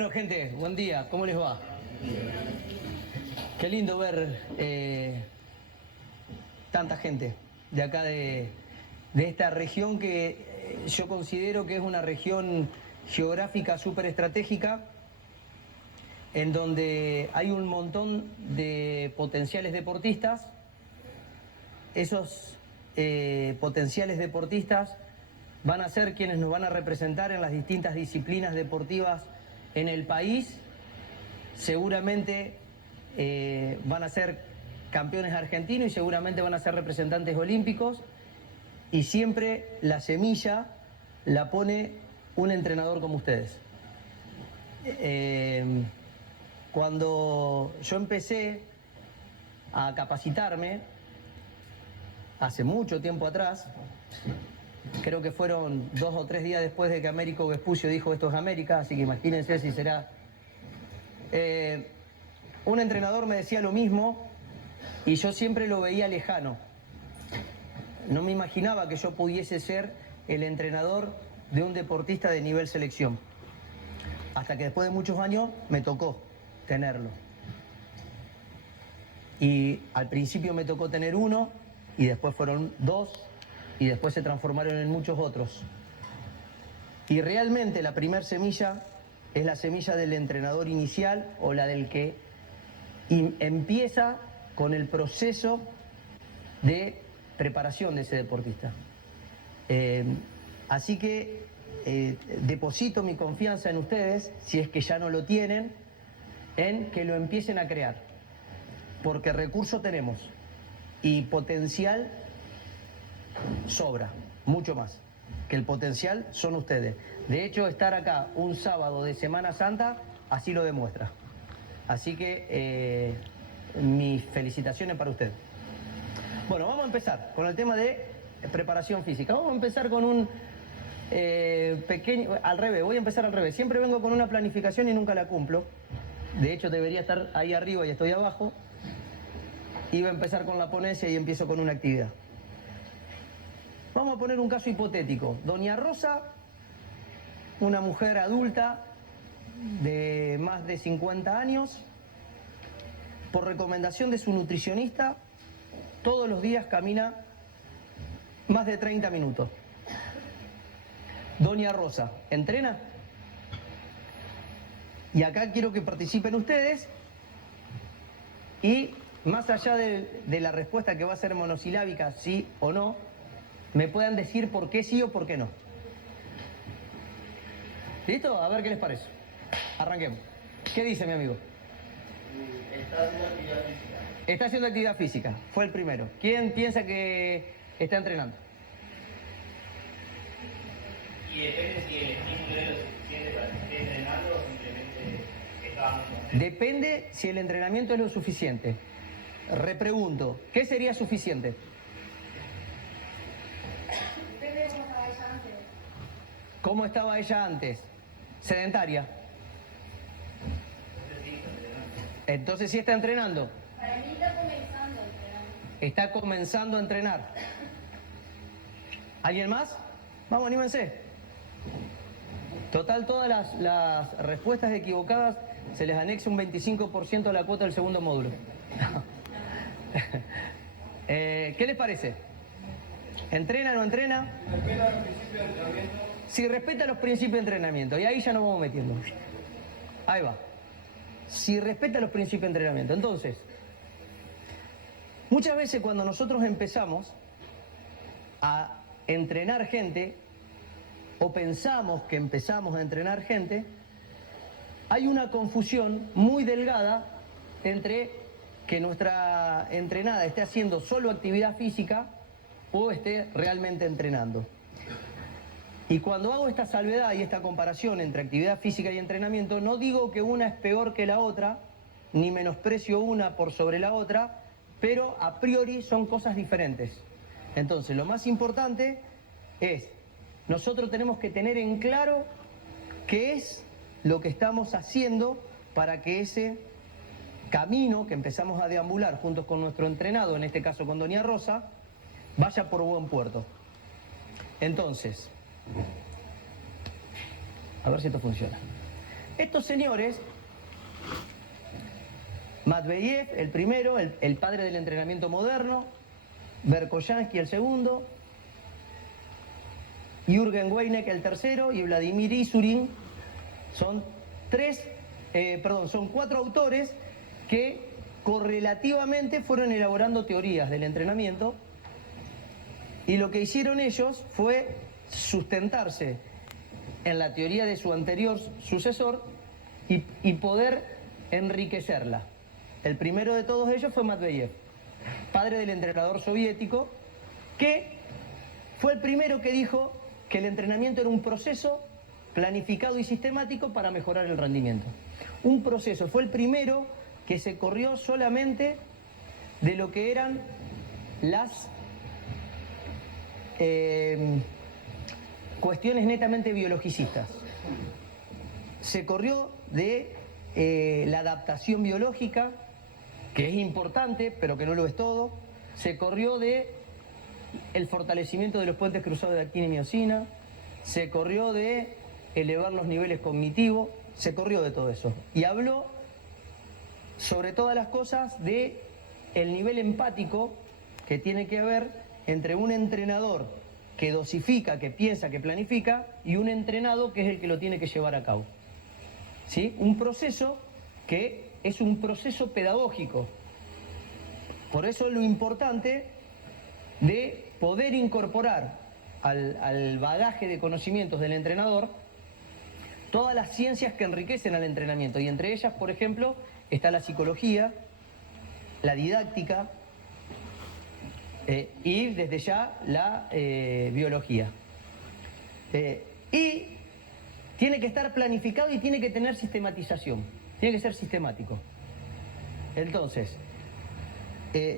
Bueno, gente, buen día. ¿Cómo les va? Qué lindo ver tanta gente de acá de esta región que yo considero que es una región geográfica súper estratégica, en donde hay un montón de potenciales deportistas. Esos potenciales deportistas van a ser quienes nos van a representar en las distintas disciplinas deportivas en el país. Seguramente van a ser campeones argentinos y seguramente van a ser representantes olímpicos, y siempre la semilla la pone un entrenador como ustedes. Cuando yo empecé a capacitarme, hace mucho tiempo atrás, creo que fueron 2 o 3 días después de que Américo Vespucio dijo esto es América, así que imagínense si será. Un entrenador me decía lo mismo y yo siempre lo veía lejano. No me imaginaba que yo pudiese ser el entrenador de un deportista de nivel selección. Hasta que después de muchos años me tocó tenerlo. Y al principio me tocó tener uno, y después fueron 2, y después se transformaron en muchos otros. Y realmente la primer semilla es la semilla del entrenador inicial, o la del que empieza con el proceso de preparación de ese deportista. Así que deposito mi confianza en ustedes, si es que ya no lo tienen, en que lo empiecen a crear, porque recursos tenemos y potencial sobra, mucho más, que el potencial son ustedes. De hecho, estar acá un sábado de Semana Santa así lo demuestra. Así que mis felicitaciones para ustedes. Bueno, vamos a empezar con el tema de preparación física. Vamos a empezar con un pequeño... Al revés, voy a empezar al revés. Siempre vengo con una planificación y nunca la cumplo. De hecho, debería estar ahí arriba y estoy abajo. Iba a empezar con la ponencia y empiezo con una actividad. Vamos a poner un caso hipotético. Doña Rosa, una mujer adulta de más de 50 años, por recomendación de su nutricionista, todos los días camina más de 30 minutos. Doña Rosa, ¿entrena? Y acá quiero que participen ustedes y, más allá de la respuesta que va a ser monosilábica, sí o no, me puedan decir por qué sí o por qué no. ¿Listo? A ver qué les parece. Arranquemos. ¿Qué dice mi amigo? Está haciendo actividad física. Está haciendo actividad física. Fue el primero. ¿Quién piensa que está entrenando? Y depende si el estímulo es lo suficiente para que esté entrenando o simplemente está dando. Depende si el entrenamiento es lo suficiente. Repregunto, ¿qué sería suficiente? Depende de cómo estaba ella antes. ¿Cómo estaba ella antes? Sedentaria. Entonces sí está entrenando. Para mí está comenzando a entrenar. Está comenzando a entrenar. ¿Alguien más? Vamos, anímense. Total, todas las respuestas equivocadas se les anexa un 25% a la cuota del segundo módulo. ¿Qué les parece? ¿Entrena o no entrena? Respeta los principios de entrenamiento. Si respeta los principios de entrenamiento, y ahí ya nos vamos metiendo. Ahí va. Si respeta los principios de entrenamiento. Entonces, muchas veces cuando nosotros empezamos a entrenar gente, o pensamos que empezamos a entrenar gente, hay una confusión muy delgada entre que nuestra entrenada esté haciendo solo actividad física o esté realmente entrenando. Y cuando hago esta salvedad y esta comparación entre actividad física y entrenamiento, no digo que una es peor que la otra, ni menosprecio una por sobre la otra, pero a priori son cosas diferentes. Entonces, lo más importante es, nosotros tenemos que tener en claro qué es lo que estamos haciendo para que ese camino que empezamos a deambular juntos con nuestro entrenado, en este caso con Doña Rosa, vaya por buen puerto. Entonces, a ver si esto funciona. estos señores, Matveyev, el primero, el padre del entrenamiento moderno, Verkhoyansky, el segundo, Jürgen Weineck, el tercero, y Vladimir Isurin, son cuatro autores que correlativamente fueron elaborando teorías del entrenamiento, y lo que hicieron ellos fue sustentarse en la teoría de su anterior sucesor y poder enriquecerla. El primero de todos ellos fue Matveyev, padre del entrenador soviético, que fue el primero que dijo que el entrenamiento era un proceso planificado y sistemático para mejorar el rendimiento. Un proceso, fue el primero que se corrió solamente de lo que eran las cuestiones netamente biologicistas. Se corrió de la adaptación biológica, que es importante, pero que no lo es todo. Se corrió de el fortalecimiento de los puentes cruzados de actina y miocina. Se corrió de elevar los niveles cognitivos. Se corrió de todo eso. Y habló, sobre todas las cosas, de el nivel empático que tiene que haber entre un entrenador que dosifica, que piensa, que planifica, y un entrenado que es el que lo tiene que llevar a cabo. ¿Sí? Un proceso que es un proceso pedagógico. Por eso es lo importante de poder incorporar al bagaje de conocimientos del entrenador todas las ciencias que enriquecen al entrenamiento, y entre ellas, por ejemplo, está la psicología, la didáctica, y desde ya la biología. Y tiene que estar planificado y tiene que tener sistematización, tiene que ser sistemático. Entonces,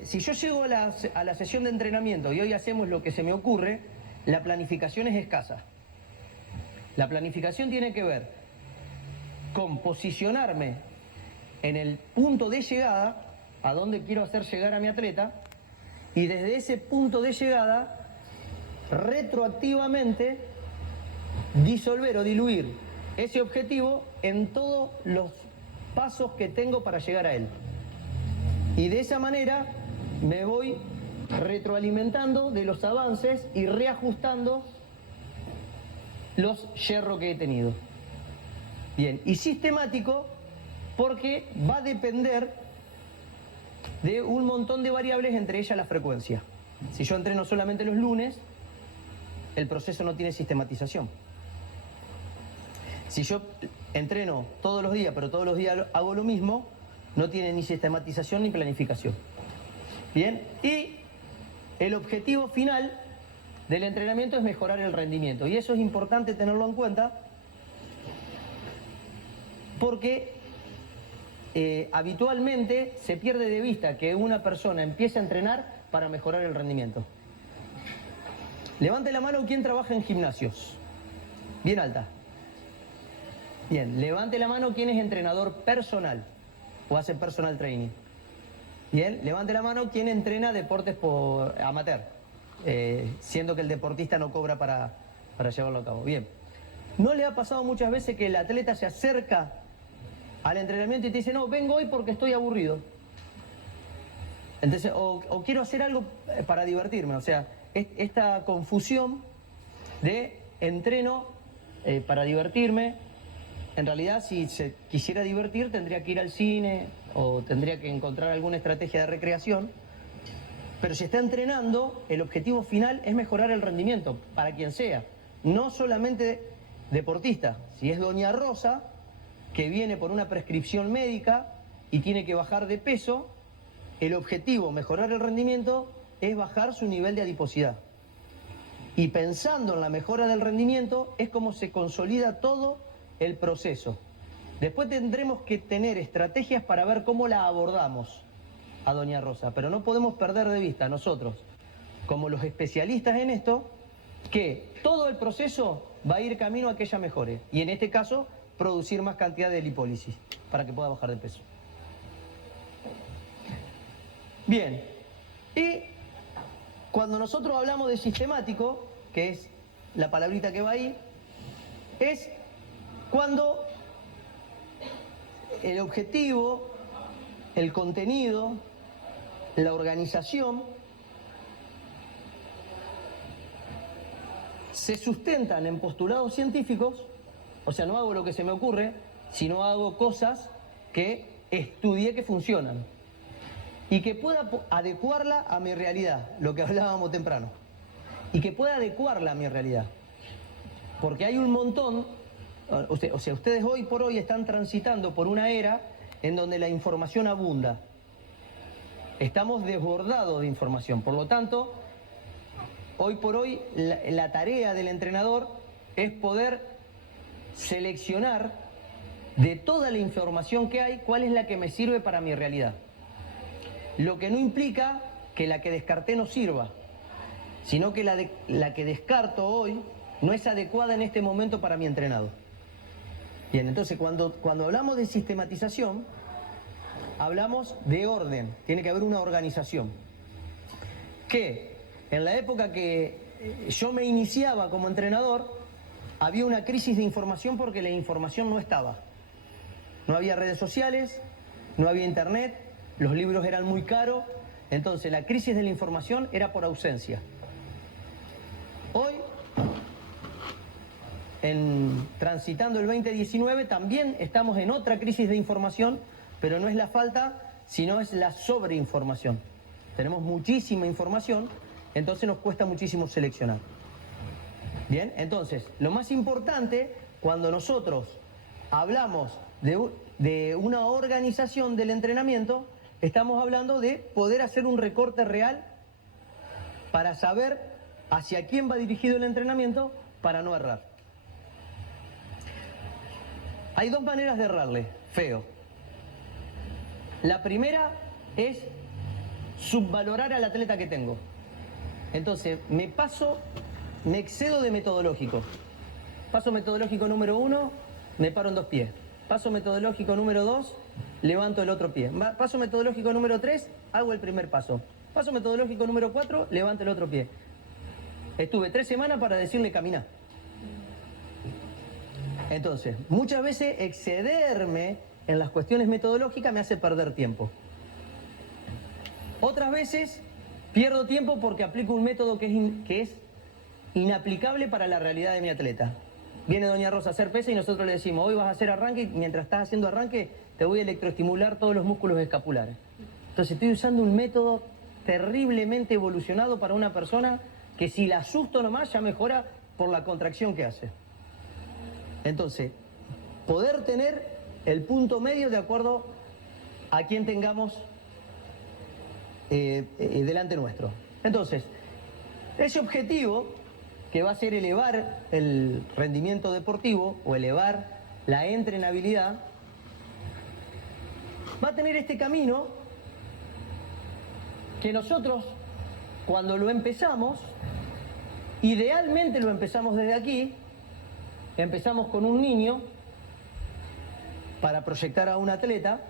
si yo llego a la sesión de entrenamiento y hoy hacemos lo que se me ocurre, la planificación es escasa. La planificación tiene que ver con posicionarme en el punto de llegada, a donde quiero hacer llegar a mi atleta, y desde ese punto de llegada, retroactivamente, disolver o diluir ese objetivo en todos los pasos que tengo para llegar a él. Y de esa manera me voy retroalimentando de los avances y reajustando los yerros que he tenido. Bien, y sistemático porque va a depender de un montón de variables, entre ellas la frecuencia. Si yo entreno solamente los lunes, el proceso no tiene sistematización. Si yo entreno todos los días, pero todos los días hago lo mismo, no tiene ni sistematización ni planificación. Bien, y el objetivo final del entrenamiento es mejorar el rendimiento. Y eso es importante tenerlo en cuenta porque habitualmente se pierde de vista que una persona empiece a entrenar para mejorar el rendimiento. Levante la mano quien trabaja en gimnasios. Bien alta. Bien, levante la mano quien es entrenador personal o hace personal training. Bien, levante la mano quien entrena deportes por amateur, siendo que el deportista no cobra para llevarlo a cabo. Bien, ¿no le ha pasado muchas veces que el atleta se acerca al entrenamiento y te dice, no, vengo hoy porque estoy aburrido? Entonces, o quiero hacer algo para divertirme. O sea, esta confusión de entreno para divertirme, en realidad si se quisiera divertir tendría que ir al cine o tendría que encontrar alguna estrategia de recreación. Pero si está entrenando, el objetivo final es mejorar el rendimiento para quien sea, no solamente deportista. Si es doña Rosa, que viene por una prescripción médica y tiene que bajar de peso, el objetivo, mejorar el rendimiento, es bajar su nivel de adiposidad. Y pensando en la mejora del rendimiento, es como se consolida todo el proceso. Después tendremos que tener estrategias para ver cómo la abordamos a doña Rosa, pero no podemos perder de vista nosotros, como los especialistas en esto, que todo el proceso va a ir camino a que ella mejore. Y en este caso, producir más cantidad de lipólisis para que pueda bajar de peso. Bien, y cuando nosotros hablamos de sistemático, que es la palabrita que va ahí, es cuando el objetivo, el contenido, la organización se sustentan en postulados científicos, o sea, no hago lo que se me ocurre, sino hago cosas que estudié que funcionan y que pueda adecuarla a mi realidad, lo que hablábamos temprano, y que pueda adecuarla a mi realidad. Porque hay un montón, o sea, ustedes hoy por hoy están transitando por una era en donde la información abunda. Estamos desbordados de información, por lo tanto, hoy por hoy la tarea del entrenador es poder seleccionar de toda la información que hay, cuál es la que me sirve para mi realidad. Lo que no implica que la que descarté no sirva, sino que la que descarto hoy no es adecuada en este momento para mi entrenado. Bien, entonces cuando hablamos de sistematización, hablamos de orden, tiene que haber una organización. Que en la época que yo me iniciaba como entrenador, había una crisis de información porque la información no estaba. No había redes sociales, no había internet, los libros eran muy caros, entonces la crisis de la información era por ausencia. Hoy, transitando el 2019, también estamos en otra crisis de información, pero no es la falta, sino es la sobreinformación. Tenemos muchísima información, entonces nos cuesta muchísimo seleccionar. Bien, entonces, lo más importante, cuando nosotros hablamos de una organización del entrenamiento, estamos hablando de poder hacer un recorte real para saber hacia quién va dirigido el entrenamiento para no errar. Hay dos maneras de errarle, feo. La primera es subvalorar al atleta que tengo. Entonces, me excedo de metodológico. Paso metodológico número 1, me paro en 2 pies. Paso metodológico número 2, levanto el otro pie. Paso metodológico número 3, hago el primer paso. Paso metodológico número 4, levanto el otro pie. Estuve 3 semanas para decirle caminá. Entonces, muchas veces excederme en las cuestiones metodológicas me hace perder tiempo. Otras veces pierdo tiempo porque aplico un método que es inaplicable para la realidad de mi atleta. Viene doña Rosa a hacer pesa y nosotros le decimos, hoy vas a hacer arranque y mientras estás haciendo arranque te voy a electroestimular todos los músculos escapulares. Entonces estoy usando un método terriblemente evolucionado para una persona que si la asusto nomás ya mejora por la contracción que hace. Entonces, poder tener el punto medio de acuerdo a quien tengamos delante nuestro. Entonces, ese objetivo que va a ser elevar el rendimiento deportivo o elevar la entrenabilidad, va a tener este camino que nosotros, cuando lo empezamos, idealmente lo empezamos desde aquí, empezamos con un niño para proyectar a un atleta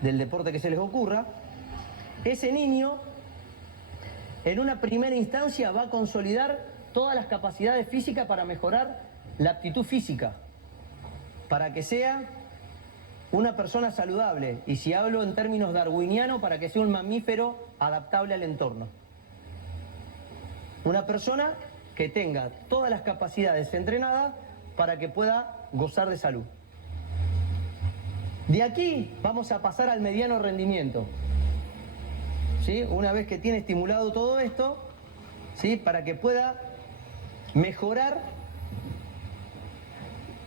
del deporte que se les ocurra. Ese niño, en una primera instancia, va a consolidar todas las capacidades físicas para mejorar la aptitud física, para que sea una persona saludable, y si hablo en términos darwinianos, para que sea un mamífero adaptable al entorno. Una persona que tenga todas las capacidades entrenadas para que pueda gozar de salud. De aquí vamos a pasar al mediano rendimiento. ¿Sí? Una vez que tiene estimulado todo esto, ¿sí? Para que pueda mejorar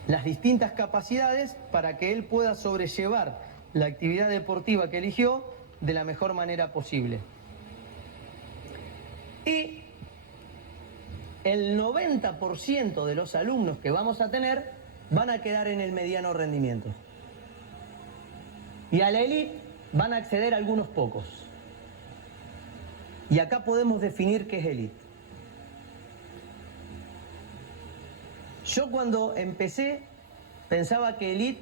las distintas capacidades para que él pueda sobrellevar la actividad deportiva que eligió de la mejor manera posible. Y el 90% de los alumnos que vamos a tener van a quedar en el mediano rendimiento. Y a la élite van a acceder algunos pocos. Y acá podemos definir qué es élite. Yo cuando empecé pensaba que élite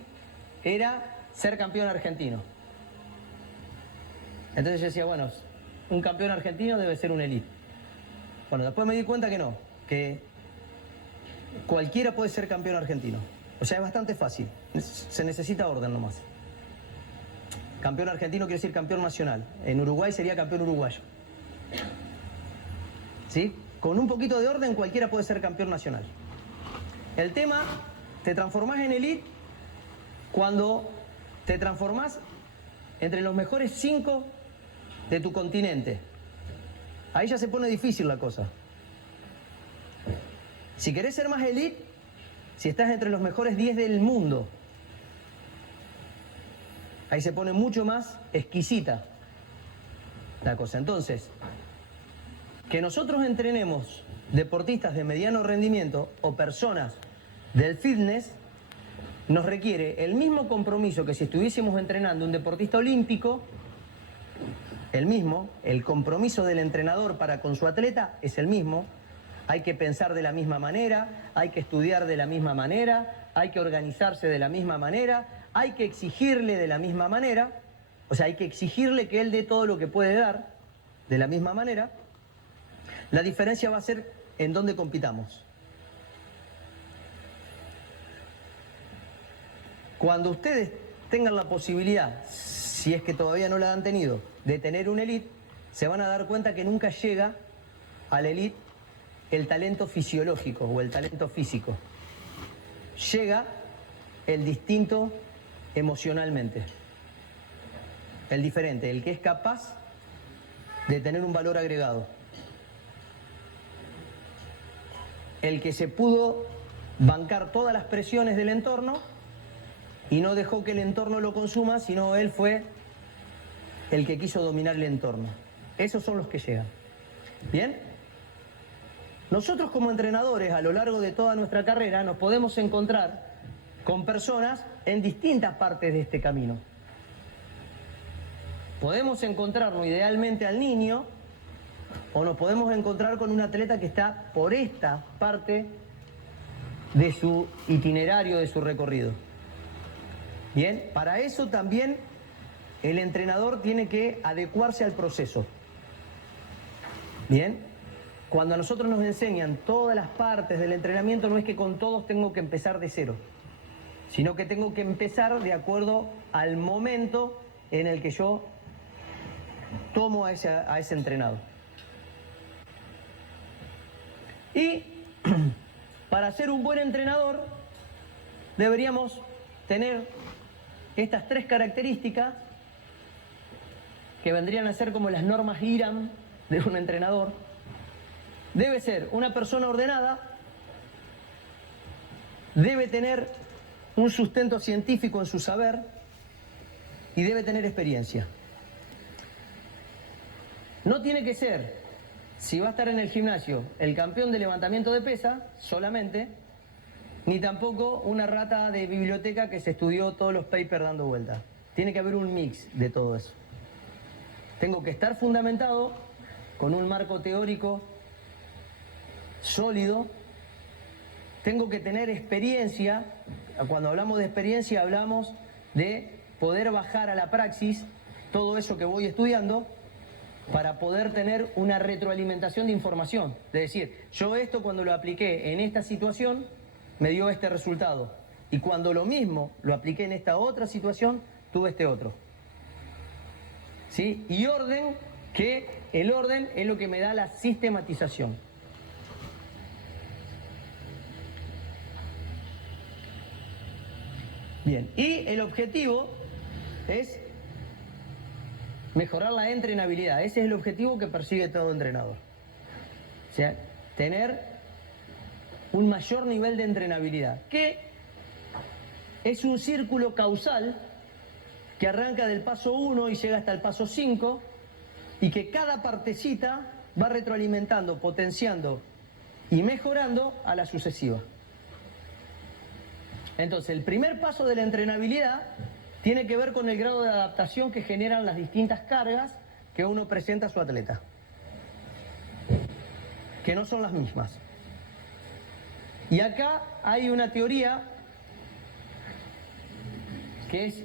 era ser campeón argentino. Entonces yo decía, bueno, un campeón argentino debe ser un élite. Bueno, después me di cuenta que no, que cualquiera puede ser campeón argentino. O sea, es bastante fácil, se necesita orden nomás. Campeón argentino quiere decir campeón nacional. En Uruguay sería campeón uruguayo. ¿Sí? Con un poquito de orden cualquiera puede ser campeón nacional. El tema, te transformás en elite cuando te transformás entre los mejores 5 de tu continente. Ahí ya se pone difícil la cosa. Si querés ser más elite, si estás entre los mejores 10 del mundo, ahí se pone mucho más exquisita la cosa. Entonces, que nosotros entrenemos deportistas de mediano rendimiento o personas del fitness nos requiere el mismo compromiso que si estuviésemos entrenando un deportista olímpico, el compromiso del entrenador para con su atleta es el mismo. Hay que pensar de la misma manera, hay que estudiar de la misma manera, hay que organizarse de la misma manera, hay que exigirle de la misma manera, o sea, hay que exigirle que él dé todo lo que puede dar de la misma manera. La diferencia va a ser en dónde compitamos. Cuando ustedes tengan la posibilidad, si es que todavía no la han tenido, de tener un elite, se van a dar cuenta que nunca llega al elite el talento fisiológico o el talento físico. Llega el distinto emocionalmente, el diferente, el que es capaz de tener un valor agregado, el que se pudo bancar todas las presiones del entorno y no dejó que el entorno lo consuma, sino él fue el que quiso dominar el entorno. Esos son los que llegan. ¿Bien? Nosotros como entrenadores a lo largo de toda nuestra carrera nos podemos encontrar con personas en distintas partes de este camino. Podemos encontrarnos idealmente al niño o nos podemos encontrar con un atleta que está por esta parte de su itinerario, de su recorrido. Bien, para eso también el entrenador tiene que adecuarse al proceso. Bien, cuando a nosotros nos enseñan todas las partes del entrenamiento, no es que con todos tengo que empezar de cero, sino que tengo que empezar de acuerdo al momento en el que yo tomo a ese entrenado. Y para ser un buen entrenador deberíamos tener estas 3 características que vendrían a ser como las normas IRAM de un entrenador. Debe ser una persona ordenada, debe tener un sustento científico en su saber y debe tener experiencia. No tiene que ser, si va a estar en el gimnasio, el campeón de levantamiento de pesa solamente, ni tampoco una rata de biblioteca que se estudió todos los papers dando vueltas. Tiene que haber un mix de todo eso. Tengo que estar fundamentado con un marco teórico sólido. Tengo que tener experiencia. Cuando hablamos de experiencia hablamos de poder bajar a la praxis todo eso que voy estudiando para poder tener una retroalimentación de información. Es decir, yo esto cuando lo apliqué en esta situación me dio este resultado. Y cuando lo mismo lo apliqué en esta otra situación, tuve este otro. ¿Sí? Y orden, que el orden es lo que me da la sistematización. Bien, y el objetivo es mejorar la entrenabilidad. Ese es el objetivo que persigue todo entrenador. O sea, tener un mayor nivel de entrenabilidad, que es un círculo causal que arranca del paso 1 y llega hasta el paso 5 y que cada partecita va retroalimentando, potenciando y mejorando a la sucesiva. Entonces, el primer paso de la entrenabilidad tiene que ver con el grado de adaptación que generan las distintas cargas que uno presenta a su atleta, que no son las mismas. Y acá hay una teoría que es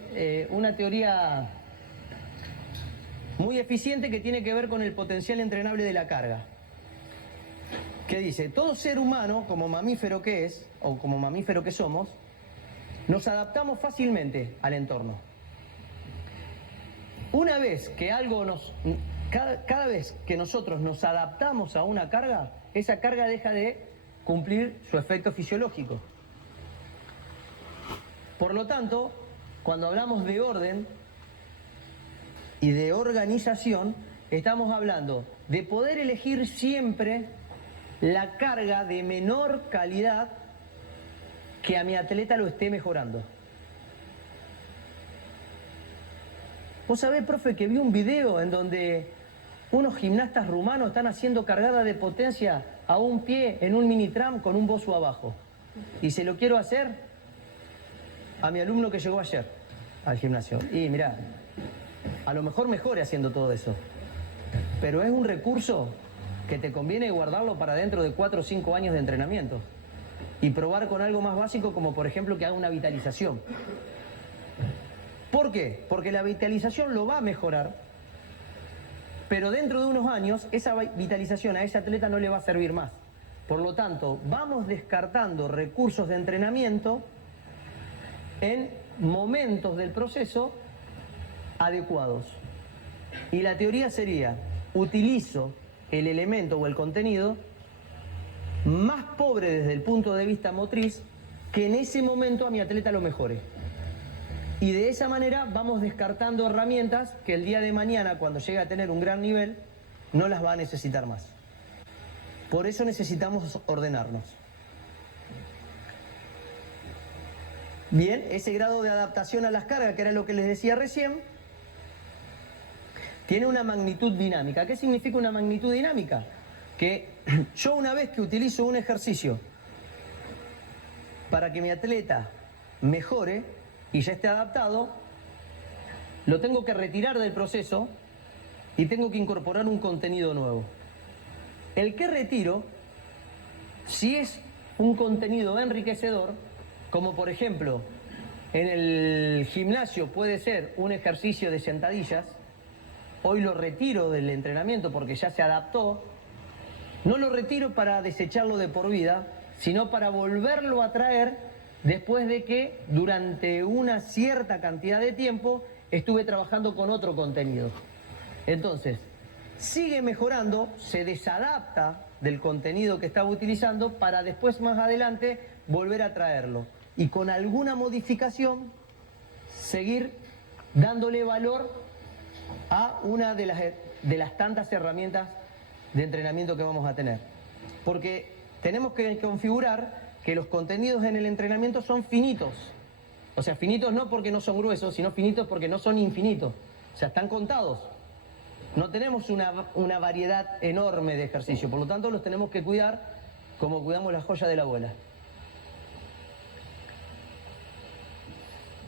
una teoría muy eficiente que tiene que ver con el potencial entrenable de la carga. Que dice, todo ser humano, como mamífero que es, o como mamífero que somos, nos adaptamos fácilmente al entorno. Una vez que cada vez que nosotros nos adaptamos a una carga, esa carga deja de cumplir su efecto fisiológico. Por lo tanto, cuando hablamos de orden y de organización, estamos hablando de poder elegir siempre la carga de menor calidad que a mi atleta lo esté mejorando. Vos sabés, profe, que vi un video en donde unos gimnastas rumanos están haciendo cargada de potencia a un pie en un mini tram con un bozo abajo. Y se lo quiero hacer a mi alumno que llegó ayer al gimnasio. Y mirá, a lo mejor mejore haciendo todo eso. Pero es un recurso que te conviene guardarlo para dentro de 4 o 5 años de entrenamiento. Y probar con algo más básico como por ejemplo que haga una vitalización. ¿Por qué? Porque la vitalización lo va a mejorar, pero dentro de unos años esa vitalización a ese atleta no le va a servir más. Por lo tanto, vamos descartando recursos de entrenamiento en momentos del proceso adecuados. Y la teoría sería, utilizo el elemento o el contenido más pobre desde el punto de vista motriz que en ese momento a mi atleta lo mejore. Y de esa manera vamos descartando herramientas que el día de mañana, cuando llegue a tener un gran nivel, no las va a necesitar más. Por eso necesitamos ordenarnos. Bien, ese grado de adaptación a las cargas, que era lo que les decía recién, tiene una magnitud dinámica. ¿Qué significa una magnitud dinámica? Que yo una vez que utilizo un ejercicio para que mi atleta mejore, y ya esté adaptado, lo tengo que retirar del proceso y tengo que incorporar un contenido nuevo. El que retiro, si es un contenido enriquecedor, como por ejemplo en el gimnasio puede ser un ejercicio de sentadillas, hoy lo retiro del entrenamiento porque ya se adaptó, no lo retiro para desecharlo de por vida, sino para volverlo a traer después de que durante una cierta cantidad de tiempo estuve trabajando con otro contenido. Entonces, sigue mejorando, se desadapta del contenido que estaba utilizando para después más adelante volver a traerlo. Y con alguna modificación seguir dándole valor a una de las tantas herramientas de entrenamiento que vamos a tener. Porque tenemos que configurar que los contenidos en el entrenamiento son finitos. O sea, finitos no porque no son gruesos, sino finitos porque no son infinitos. O sea, están contados. No tenemos una variedad enorme de ejercicios, por lo tanto los tenemos que cuidar como cuidamos la joya de la abuela.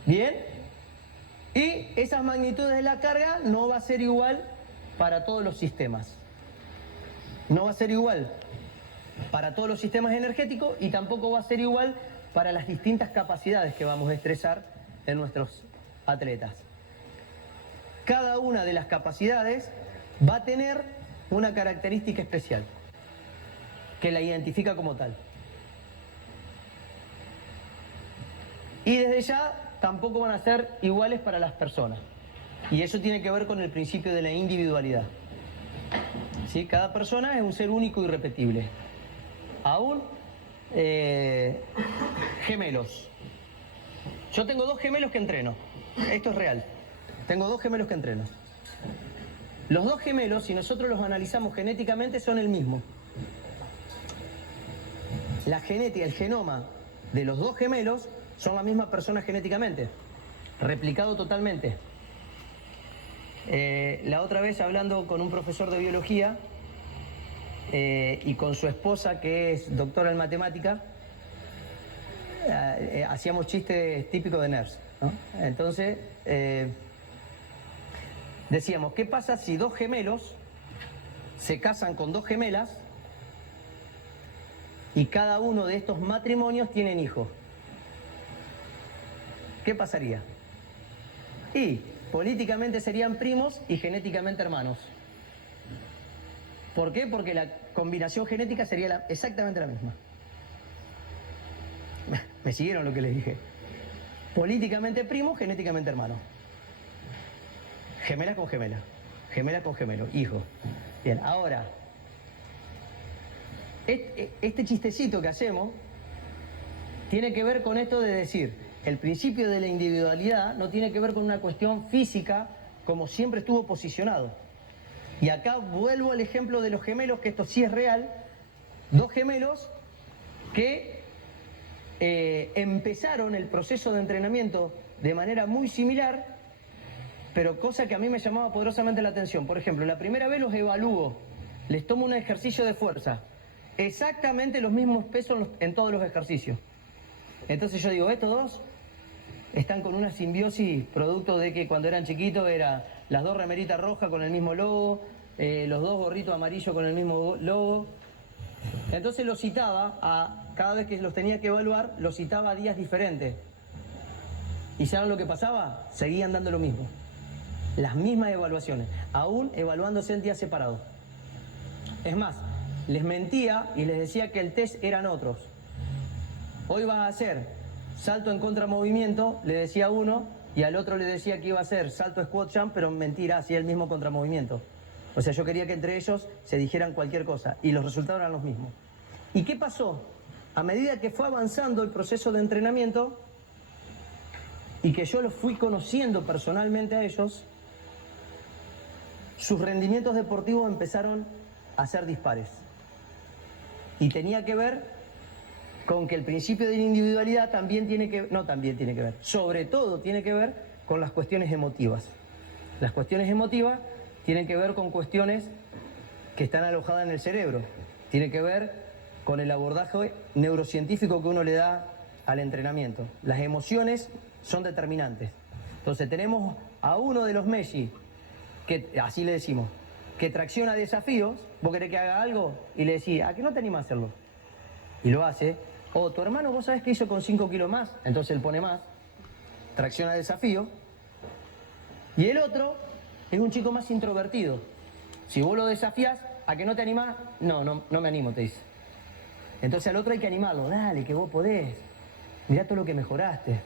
Bien. Y esas magnitudes de la carga no va a ser igual para todos los sistemas. No va a ser igual para todos los sistemas energéticos y tampoco va a ser igual para las distintas capacidades que vamos a estresar en nuestros atletas. Cada una de las capacidades va a tener una característica especial que la identifica como tal. Y desde ya tampoco van a ser iguales para las personas. Y eso tiene que ver con el principio de la individualidad. ¿Sí? Cada persona es un ser único y irrepetible. Aún gemelos. Yo tengo 2 gemelos que entreno. Esto es real. Tengo 2 gemelos que entreno. Los 2 gemelos, si nosotros los analizamos genéticamente, son el mismo. La genética, el genoma de los 2 gemelos son la misma persona genéticamente. Replicado totalmente. La otra vez hablando con un profesor de biología y con su esposa que es doctora en matemática, hacíamos chistes típicos de nerds, ¿no? Entonces decíamos, ¿qué pasa si 2 gemelos se casan con 2 gemelas y cada uno de estos matrimonios tienen hijos? ¿Qué pasaría? Y políticamente serían primos y genéticamente hermanos. ¿Por qué? Porque la combinación genética sería exactamente la misma. ¿Me siguieron lo que les dije? Políticamente primo, genéticamente hermano. Gemela con gemela. Gemela con gemelo, hijo. Bien, ahora, este chistecito que hacemos tiene que ver con esto de decir, el principio de la individualidad no tiene que ver con una cuestión física como siempre estuvo posicionado. Y acá vuelvo al ejemplo de los gemelos, que esto sí es real. Dos gemelos que empezaron el proceso de entrenamiento de manera muy similar, pero cosa que a mí me llamaba poderosamente la atención. Por ejemplo, la primera vez los evalúo, les tomo un ejercicio de fuerza, exactamente los mismos pesos en todos los ejercicios. Entonces yo digo, estos dos están con una simbiosis producto de que cuando eran chiquitos era las dos remeritas rojas con el mismo logo, los dos gorritos amarillos con el mismo logo. Entonces los citaba, cada vez que los tenía que evaluar, los citaba a días diferentes. ¿Y saben lo que pasaba? Seguían dando lo mismo. Las mismas evaluaciones, aún evaluándose en días separados. Es más, les mentía y les decía que el test eran otros. Hoy vas a hacer salto en contramovimiento, le decía a uno, y al otro le decía que iba a hacer salto squat jump, pero mentira, hacía el mismo contramovimiento. O sea, yo quería que entre ellos se dijeran cualquier cosa, y los resultados eran los mismos. ¿Y qué pasó? A medida que fue avanzando el proceso de entrenamiento, y que yo los fui conociendo personalmente a ellos, sus rendimientos deportivos empezaron a ser dispares. Y tenía que ver con que el principio de la individualidad sobre todo tiene que ver con las cuestiones emotivas. Las cuestiones emotivas tienen que ver con cuestiones que están alojadas en el cerebro. Tiene que ver con el abordaje neurocientífico que uno le da al entrenamiento. Las emociones son determinantes. Entonces tenemos a uno de los Messi, que así le decimos, que tracciona desafíos. Vos querés que haga algo y le decís, ¿a qué no te animás a hacerlo? Y lo hace. O tu hermano, vos sabés que hizo con 5 kilos más, entonces él pone más, tracciona desafío. Y el otro es un chico más introvertido. Si vos lo desafías, ¿a que no te animás? No me animo, te dice. Entonces al otro hay que animarlo, dale, que vos podés, mirá todo lo que mejoraste.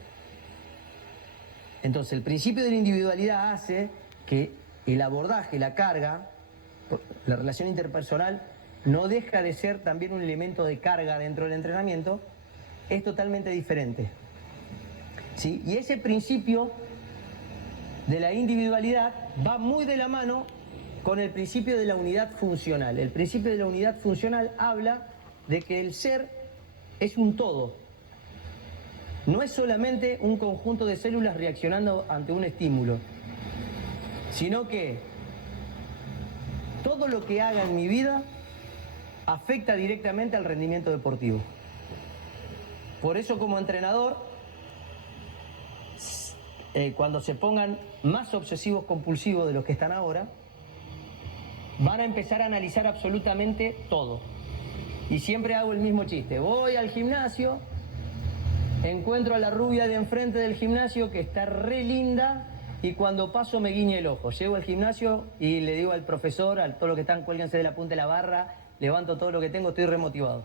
Entonces el principio de la individualidad hace que el abordaje, la carga, la relación interpersonal, no deja de ser también un elemento de carga dentro del entrenamiento, es totalmente diferente. ¿Sí? Y ese principio de la individualidad va muy de la mano con el principio de la unidad funcional. El principio de la unidad funcional habla de que el ser es un todo. No es solamente un conjunto de células reaccionando ante un estímulo, sino que todo lo que haga en mi vida afecta directamente al rendimiento deportivo. Por eso, como entrenador, cuando se pongan más obsesivos compulsivos de los que están ahora, van a empezar a analizar absolutamente todo. Y siempre hago el mismo chiste. Voy al gimnasio, encuentro a la rubia de enfrente del gimnasio que está re linda, y cuando paso me guiña el ojo. Llego al gimnasio y le digo al profesor, a todos los que están, cuélguense de la punta de la barra, levanto todo lo que tengo, estoy remotivado.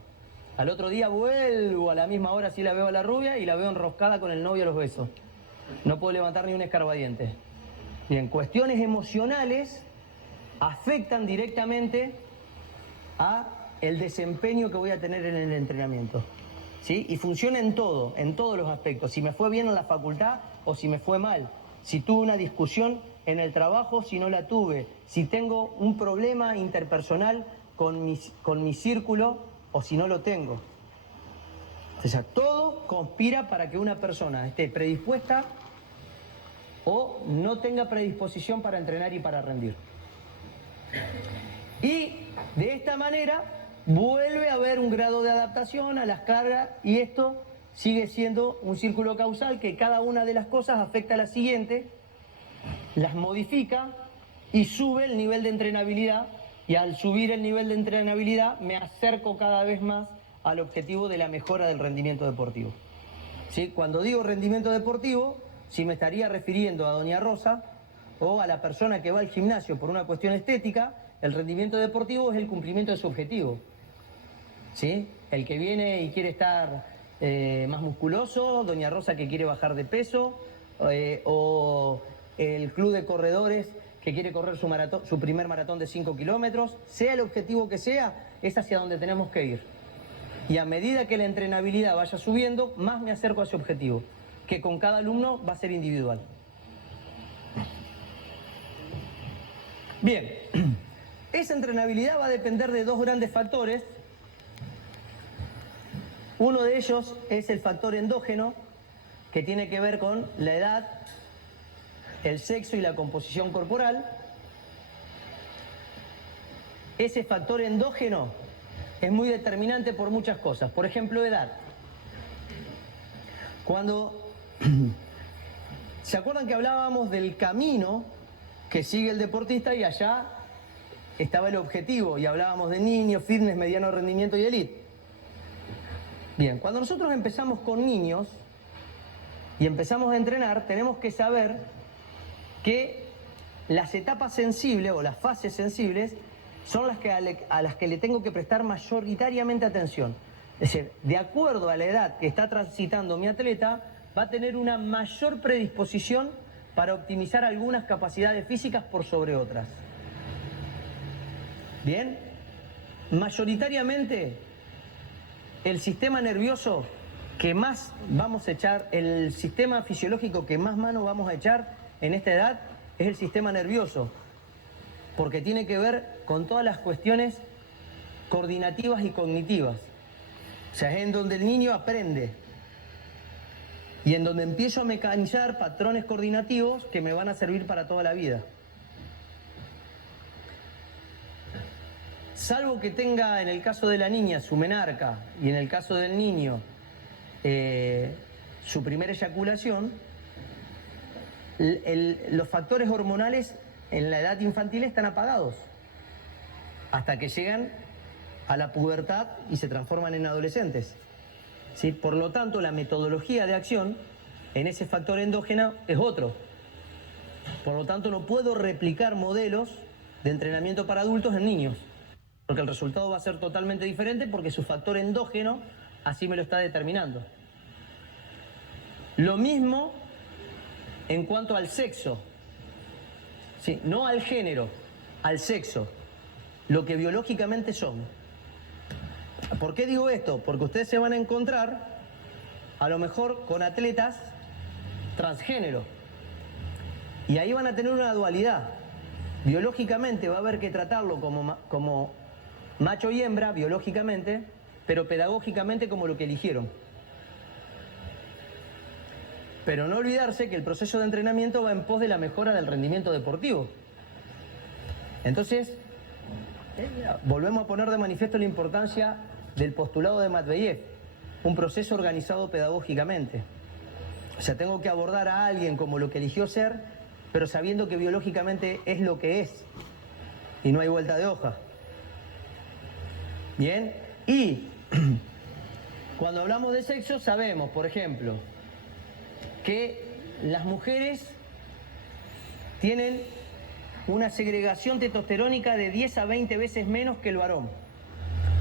Al otro día vuelvo a la misma hora, sí la veo a la rubia y la veo enroscada con el novio a los besos. No puedo levantar ni un escarbadiente. Bien, cuestiones emocionales afectan directamente a el desempeño que voy a tener en el entrenamiento. ¿Sí? Y funciona en todo, en todos los aspectos. Si me fue bien en la facultad o si me fue mal. Si tuve una discusión en el trabajo, si no la tuve. Si tengo un problema interpersonal con mi círculo o si no lo tengo. O sea, todo conspira para que una persona esté predispuesta o no tenga predisposición para entrenar y para rendir. Y de esta manera vuelve a haber un grado de adaptación a las cargas y esto sigue siendo un círculo causal que cada una de las cosas afecta a la siguiente, las modifica y sube el nivel de entrenabilidad, y al subir el nivel de entrenabilidad me acerco cada vez más al objetivo de la mejora del rendimiento deportivo. ¿Sí? Cuando digo rendimiento deportivo, si me estaría refiriendo a Doña Rosa o a la persona que va al gimnasio por una cuestión estética, el rendimiento deportivo es el cumplimiento de su objetivo. ¿Sí? El que viene y quiere estar más musculoso, Doña Rosa que quiere bajar de peso, o el club de corredores que quiere correr su primer maratón de 5 kilómetros, sea el objetivo que sea, es hacia donde tenemos que ir. Y a medida que la entrenabilidad vaya subiendo, más me acerco a ese objetivo, que con cada alumno va a ser individual. Bien, esa entrenabilidad va a depender de dos grandes factores. Uno de ellos es el factor endógeno, que tiene que ver con la edad, el sexo y la composición corporal. Ese factor endógeno es muy determinante por muchas cosas. Por ejemplo, edad. Cuando... ¿Se acuerdan que hablábamos del camino que sigue el deportista y allá estaba el objetivo? Y hablábamos de niños, fitness, mediano rendimiento y elite. Bien, cuando nosotros empezamos con niños y empezamos a entrenar, tenemos que saber que las etapas sensibles o las fases sensibles son las que a las que le tengo que prestar mayoritariamente atención. Es decir, de acuerdo a la edad que está transitando mi atleta, va a tener una mayor predisposición para optimizar algunas capacidades físicas por sobre otras. Bien, mayoritariamente el sistema nervioso que más vamos a echar, el sistema fisiológico que más mano vamos a echar en esta edad es el sistema nervioso, porque tiene que ver con todas las cuestiones coordinativas y cognitivas. O sea, es en donde el niño aprende y en donde empiezo a mecanizar patrones coordinativos que me van a servir para toda la vida. Salvo que tenga, en el caso de la niña, su menarca y en el caso del niño su primera eyaculación, los factores hormonales en la edad infantil están apagados hasta que llegan a la pubertad y se transforman en adolescentes. ¿Sí? Por lo tanto, la metodología de acción en ese factor endógeno es otro. Por lo tanto, no puedo replicar modelos de entrenamiento para adultos en niños, porque el resultado va a ser totalmente diferente porque su factor endógeno así me lo está determinando. Lo mismo en cuanto al sexo. Sí, no al género, al sexo, lo que biológicamente son. ¿Por qué digo esto? Porque ustedes se van a encontrar a lo mejor con atletas transgénero y ahí van a tener una dualidad. Biológicamente va a haber que tratarlo como macho y hembra, biológicamente, pero pedagógicamente como lo que eligieron. Pero no olvidarse que el proceso de entrenamiento va en pos de la mejora del rendimiento deportivo. Entonces, volvemos a poner de manifiesto la importancia del postulado de Matveyev, un proceso organizado pedagógicamente. O sea, tengo que abordar a alguien como lo que eligió ser, pero sabiendo que biológicamente es lo que es y no hay vuelta de hoja. Bien, y cuando hablamos de sexo sabemos, por ejemplo, que las mujeres tienen una segregación testosterónica de 10 a 20 veces menos que el varón.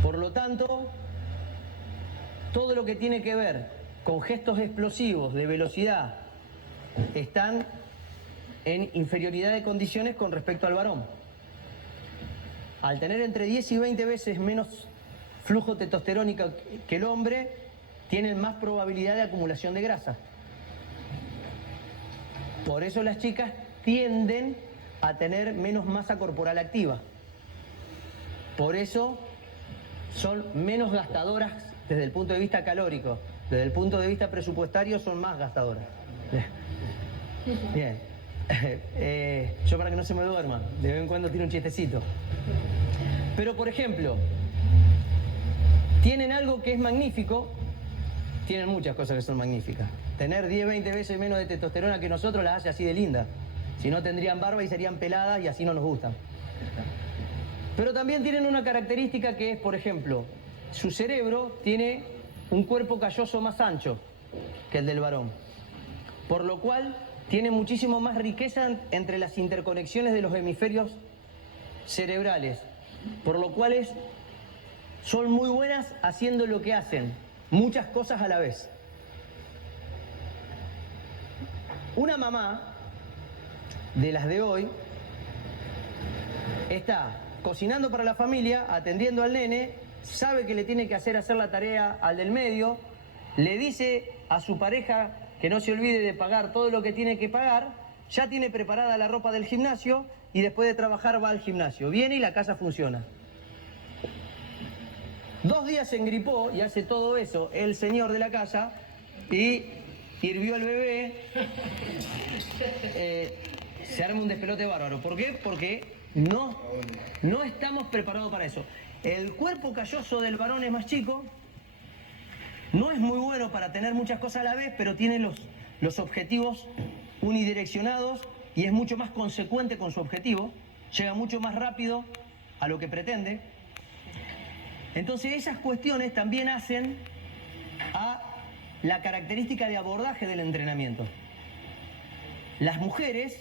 Por lo tanto, todo lo que tiene que ver con gestos explosivos de velocidad están en inferioridad de condiciones con respecto al varón. Al tener entre 10 y 20 veces menos flujo testosterónico que el hombre, tienen más probabilidad de acumulación de grasa. Por eso las chicas tienden a tener menos masa corporal activa. Por eso son menos gastadoras desde el punto de vista calórico. Desde el punto de vista presupuestario son más gastadoras. Bien. Yo para que no se me duerma, de vez en cuando tiro un chistecito. Pero por ejemplo, tienen algo que es magnífico, tienen muchas cosas que son magníficas. Tener 10, 20 veces menos de testosterona que nosotros las hace así de linda. Si no tendrían barba y serían peladas y así no nos gustan. Pero también tienen una característica que es, por ejemplo, su cerebro tiene un cuerpo calloso más ancho que el del varón. Por lo cual tiene muchísimo más riqueza entre las interconexiones de los hemisferios cerebrales. Por lo cual son muy buenas haciendo lo que hacen, muchas cosas a la vez. Una mamá de las de hoy está cocinando para la familia, atendiendo al nene, sabe que le tiene que hacer la tarea al del medio, le dice a su pareja que no se olvide de pagar todo lo que tiene que pagar, ya tiene preparada la ropa del gimnasio y después de trabajar va al gimnasio. Viene y la casa funciona. 2 días se engripó y hace todo eso el señor de la casa y hirvió el bebé. Se arma un despelote bárbaro. ¿Por qué? Porque no estamos preparados para eso. El cuerpo calloso del varón es más chico, no es muy bueno para tener muchas cosas a la vez, pero tiene los objetivos unidireccionados y es mucho más consecuente con su objetivo, llega mucho más rápido a lo que pretende. Entonces esas cuestiones también hacen a la característica de abordaje del entrenamiento. Las mujeres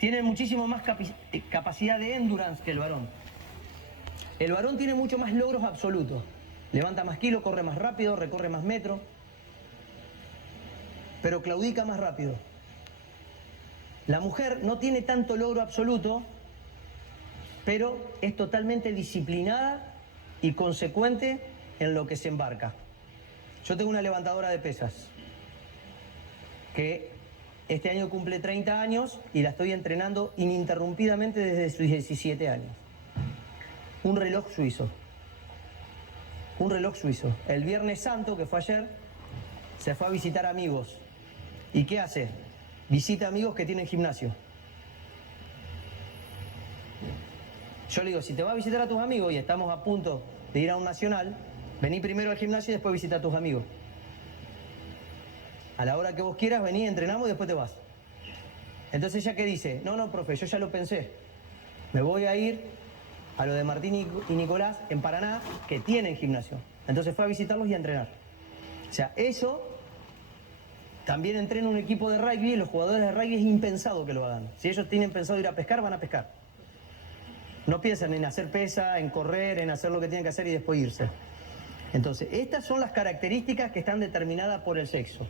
tienen muchísimo más capacidad de endurance que el varón. El varón tiene mucho más logros absolutos. Levanta más kilos, corre más rápido, recorre más metros, pero claudica más rápido. La mujer no tiene tanto logro absoluto, pero es totalmente disciplinada y consecuente en lo que se embarca. Yo tengo una levantadora de pesas que este año cumple 30 años y la estoy entrenando ininterrumpidamente desde sus 17 años. Un reloj suizo. Un reloj suizo. El Viernes Santo, que fue ayer, se fue a visitar amigos. ¿Y qué hace? Visita amigos que tienen gimnasio. Yo le digo, si te vas a visitar a tus amigos y estamos a punto de ir a un nacional, vení primero al gimnasio y después visita a tus amigos. A la hora que vos quieras, vení, entrenamos y después te vas. Entonces ella, ¿qué dice? No, profe, yo ya lo pensé. Me voy a ir a lo de Martín y Nicolás en Paraná, que tienen gimnasio. Entonces fue a visitarlos y a entrenar. O sea, eso también entrena un equipo de rugby y los jugadores de rugby es impensado que lo hagan. Si ellos tienen pensado ir a pescar, van a pescar. No piensan en hacer pesa, en correr, en hacer lo que tienen que hacer y después irse. Entonces, estas son las características que están determinadas por el sexo.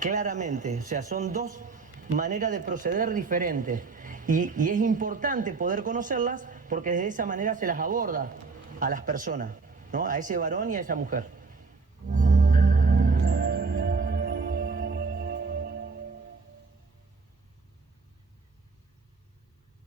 Claramente, o sea, son dos maneras de proceder diferentes. Y es importante poder conocerlas porque de esa manera se las aborda a las personas, ¿no? A ese varón y a esa mujer.